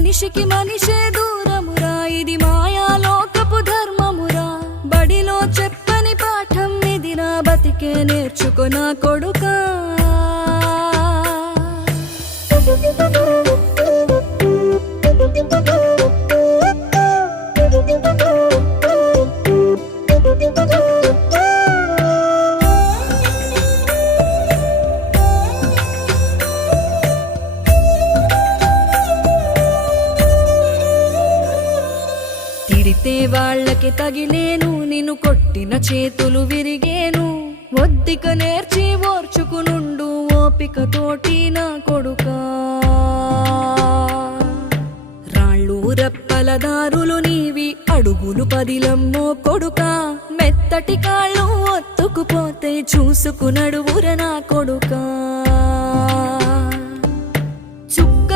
మనిషికి మనిషే దూరమురా, ఇది మాయాలోకపు ధర్మమురా. బడిలో చెప్పని పాఠం ఇది, నా బతికే నేర్చుకో నా కొడుకా. తిడితే వాళ్ళకి తగిలేను, నిన్ను కొట్టిన చేతులు విరిగేను. ఒద్దిక నేర్చి ఓర్చుకునుండు ఓపికతోటి నా కొడుకా. రాళ్ళు రెప్పల దారులు నీవి, అడుగులు పదిలమ్మో కొడుకా. మెత్తటి కాళ్ళు ఒత్తుకుపోతే చూసుకునడువుర నా కొడుకా.